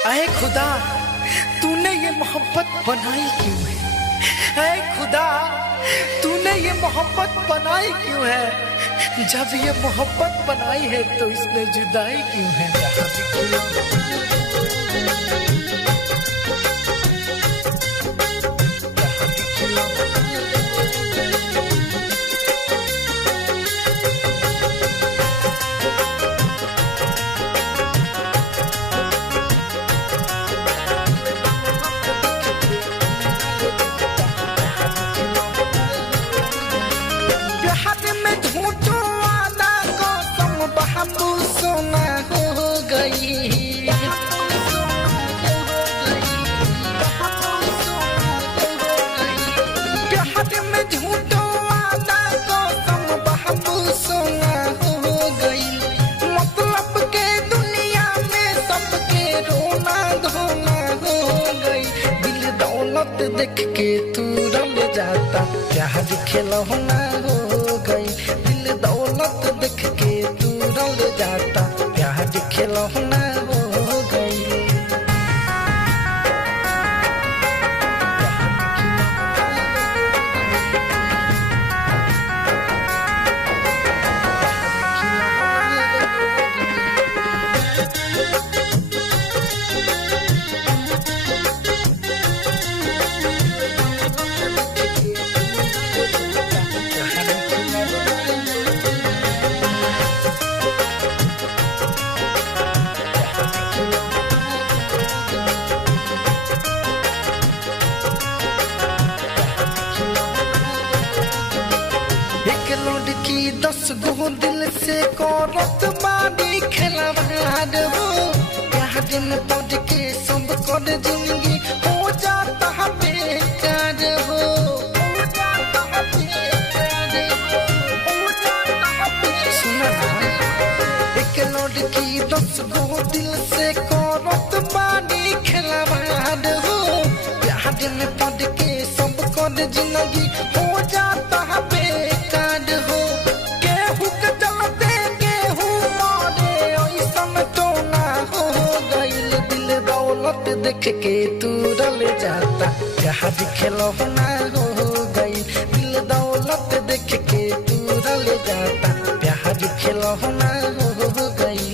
अरे खुदा, तूने ये मोहब्बत बनाई क्यों है? अरे खुदा, तूने ये मोहब्बत बनाई क्यों है? जब ये मोहब्बत बनाई है तो इसमें जुदाई क्यों है? देख के तू रल जाता, प्यार खिलौना हो गई। दिल दौलत देख के तू रल जाता, प्यार खिलौना हो गई। लड़की 10 गो दिल से करत बानी खिलवाड़ हो। प्यार में पड़ के सब कर जिंदगी हो जाता बेकार हो। सुना ना, एक लड़की 10 गो दिल से करत बानी खिलवाड़ हो। प्यार में पड़ के सब कर जिंदगी हो जाता बेकार हो। केहू के चलते केहू मारे, ऐसन तो ना हो गइल। दिल दौलत देख के तू रल जाता, प्यार खिलौना हो गई। दिल दौलत देख के तू रल जाता, प्यार खिलौना हो गई।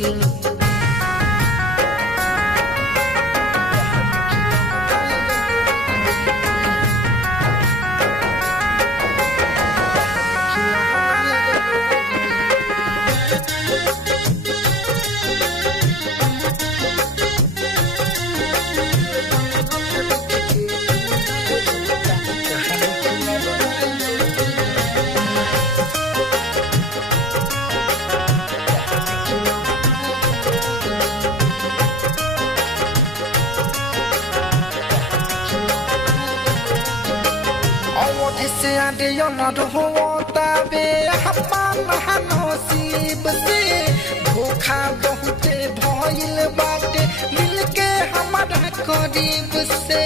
से आगे न होता बे हमारा नसीब से। धोखा बहुते भइल बाटे मिल के हमारा करीब से।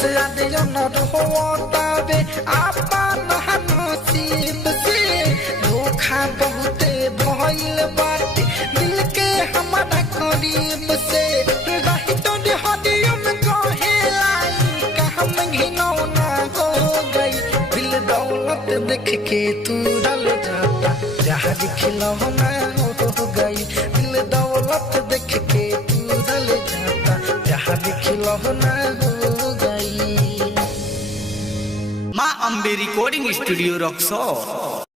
से आगे न होता बे हमारा नसीब से। धोखा बहुते भइल बाटे मिल के हमारा करीब से। रही तो हदियम कहेलाई का हम घिनौना हो गई। दिल दौलत देख के तू रल जाता, प्यार खिलौना हो गई। दिल दौलत देख के तू रल जाता, प्यार खिलौना हो गई। माँ अम्बे रिकॉर्डिंग स्टूडियो रक्सौल।